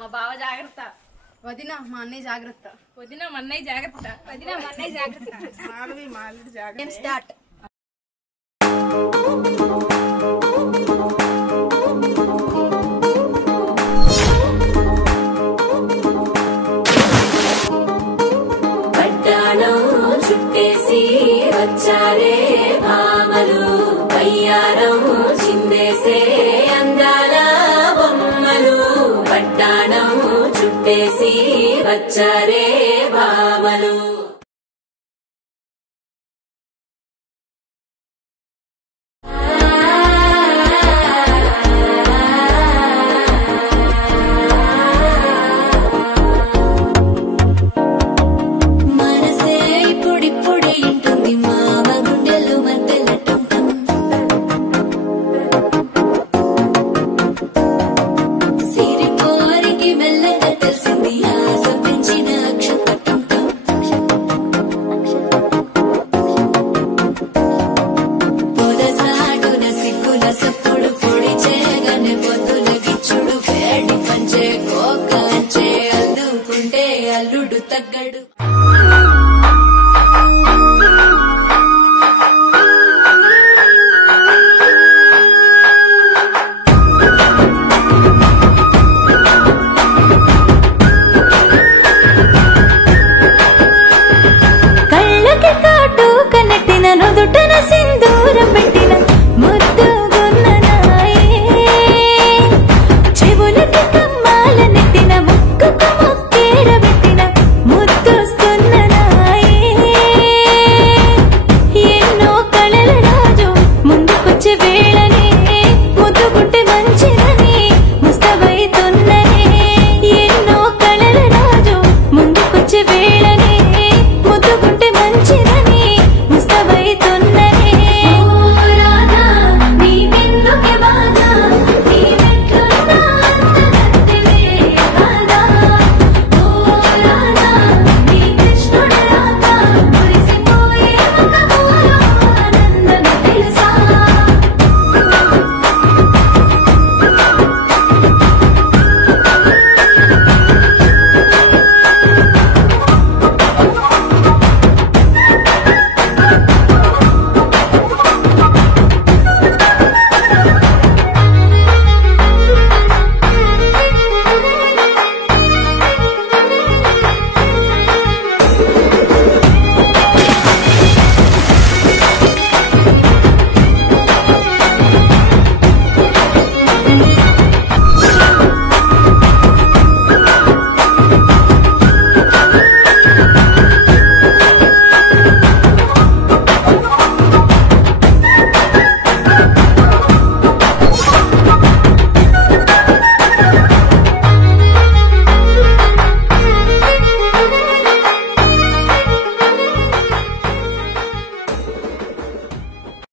మా బావ జాగ్రత్త. వదిన మా అన్నయ్య జాగ్రత్త. వదిన మా అన్నయ్య జాగ్రత్త. వదిన మా అన్నయ్య జాగ్రత్త. మాధవి మా అల్లుడు జాగ్రత్త. స్టార్ట్. పట్టాణం చుట్టేసి వచ్చారే భామలు, వయ్యారం చిందేసే అందాల బొమ్మలు. పట్టాణం చుట్టేసి వచ్చారే భామలు. అల్లుడు తగ్గడు. కళ్ళకి కాటు కనెట్టిన నుదుటన సింధూరం పెట్టిన ముద్దుగున్న నాయే, చెవులకి కమ్మాల నెట్టిన ముక్కు